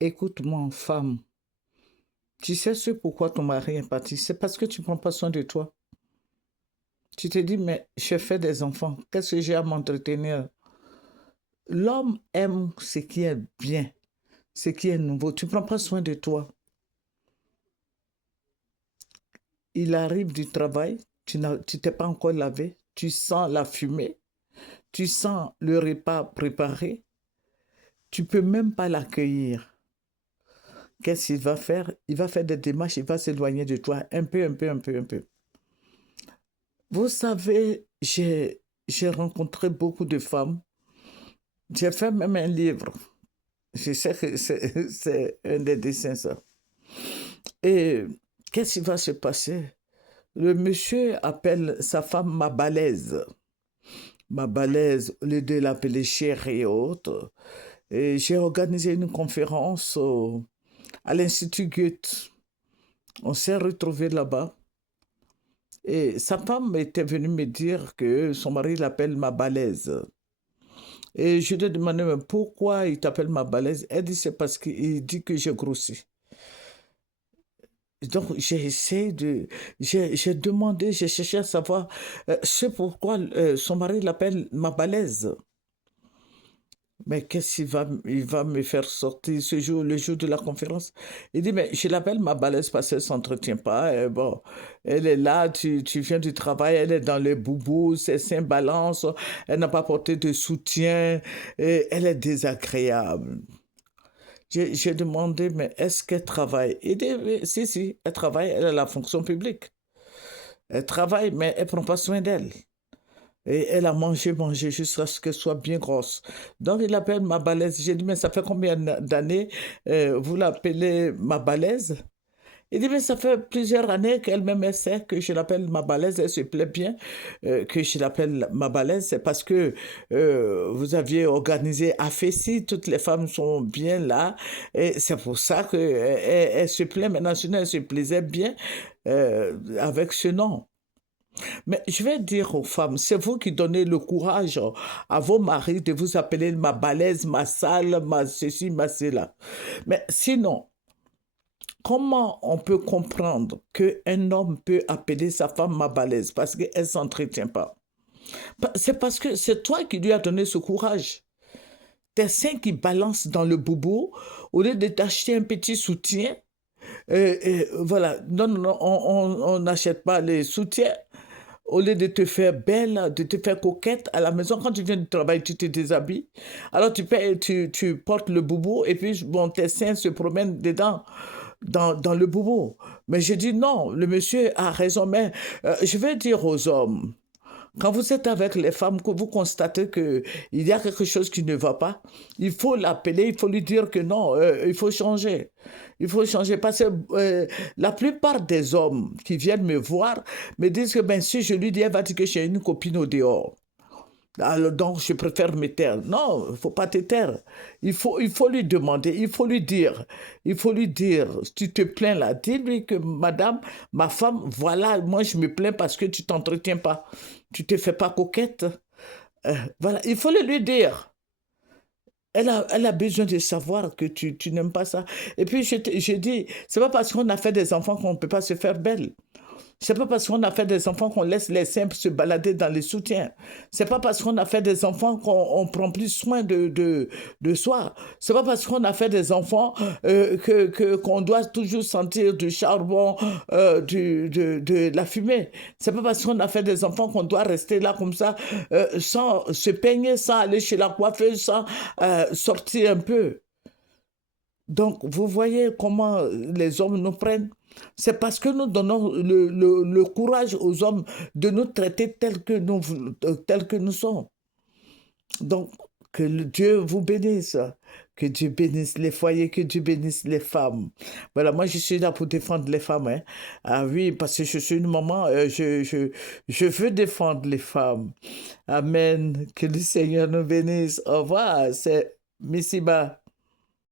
Écoute-moi, femme, tu sais ce pourquoi ton mari est parti? C'est parce que tu ne prends pas soin de toi. Tu te dis, mais je fais des enfants, qu'est-ce que j'ai à m'entretenir? L'homme aime ce qui est bien, ce qui est nouveau. Tu ne prends pas soin de toi. Il arrive du travail, tu t'es pas encore lavé, tu sens la fumée, tu sens le repas préparé, tu peux même pas l'accueillir. Qu'est-ce qu'il va faire? Il va faire des démarches, il va s'éloigner de toi un peu, un peu, un peu, un peu. Vous savez, j'ai rencontré beaucoup de femmes. J'ai fait même un livre. Je sais que c'est un des dessins, ça. Et qu'est-ce qui va se passer? Le monsieur appelle sa femme ma balaise. Ma balaise, au lieu de l'appeler chérie et autres. Et j'ai organisé une conférence à l'Institut Goethe. On s'est retrouvés là-bas. Et sa femme était venue me dire que son mari l'appelle ma balaise. Et je lui ai demandé, mais pourquoi il t'appelle ma balaise? Elle dit, c'est parce qu'il dit que j'ai grossi. Donc, j'ai demandé, j'ai cherché à savoir c'est pourquoi son mari l'appelle ma balaise. Mais qu'est-ce il va me faire sortir ce jour, le jour de la conférence? Il dit, mais je l'appelle ma balaise parce qu'elle ne s'entretient pas. Et bon, elle est là, tu viens du travail, elle est dans les boubous, ses seins balancent, elle n'a pas porté de soutien, et elle est désagréable. J'ai demandé, mais est-ce qu'elle travaille? Il dit, oui, si, si, elle travaille, elle a la fonction publique. Elle travaille, mais elle ne prend pas soin d'elle. Et elle a mangé, mangé jusqu'à ce qu'elle soit bien grosse. Donc, il l'appelle ma balaise. J'ai dit, mais ça fait combien d'années vous l'appelez ma balaise? Il dit, mais ça fait plusieurs années qu'elle-même elle sait que je l'appelle ma balaise. Elle se plaît bien que je l'appelle ma balaise. C'est parce que vous aviez organisé AFESI, toutes les femmes sont bien là. Et c'est pour ça qu'elle elle se plaît maintenant. Sinon, elle se plaisait bien avec ce nom. Mais je vais dire aux femmes, c'est vous qui donnez le courage à vos maris de vous appeler ma balaise, ma sale, ma ceci, ma cela. Mais sinon, comment on peut comprendre qu'un homme peut appeler sa femme ma balaise parce qu'elle ne s'entretient pas? C'est parce que c'est toi qui lui as donné ce courage. Tes seins qui balancent dans le boubou, au lieu de t'acheter un petit soutien, voilà, non, non, non, on n'achète pas les soutiens. Au lieu de te faire belle, de te faire coquette à la maison, quand tu viens du travail, tu te déshabilles. Alors tu portes le boubou et puis bon, tes seins se promènent dedans, dans le boubou. Mais je dis non, le monsieur a raison. Mais je vais dire aux hommes, quand vous êtes avec les femmes, que vous constatez qu'il y a quelque chose qui ne va pas, il faut l'appeler, il faut lui dire que non, il faut changer. Il faut changer parce que la plupart des hommes qui viennent me voir me disent que ben, si je lui dis, elle va dire que j'ai une copine au dehors. Alors donc, je préfère me taire. Non, il ne faut pas te taire. Il faut lui demander, il faut lui dire. Il faut lui dire, tu te plains là, dis-lui que madame, ma femme, voilà, moi je me plains parce que tu t'entretiens pas. Tu te fais pas coquette. Voilà, il faut le lui dire. Elle a besoin de savoir que tu n'aimes pas ça. Et puis je dis, c'est pas parce qu'on a fait des enfants qu'on ne peut pas se faire belle. C'est pas parce qu'on a fait des enfants qu'on laisse les simples se balader dans les soutiens. C'est pas parce qu'on a fait des enfants qu'on prend plus soin de soi. C'est pas parce qu'on a fait des enfants qu'on doit toujours sentir du charbon, de la fumée. C'est pas parce qu'on a fait des enfants qu'on doit rester là comme ça, sans se peigner, sans aller chez la coiffeuse, sans sortir un peu. Donc, vous voyez comment les hommes nous prennent. C'est parce que nous donnons le courage aux hommes de nous traiter tels que nous sommes. Donc, que Dieu vous bénisse. Que Dieu bénisse les foyers, que Dieu bénisse les femmes. Voilà, moi je suis là pour défendre les femmes. Hein. Ah oui, parce que je suis une maman, je veux défendre les femmes. Amen. Que le Seigneur nous bénisse. Au revoir. C'est Missiba.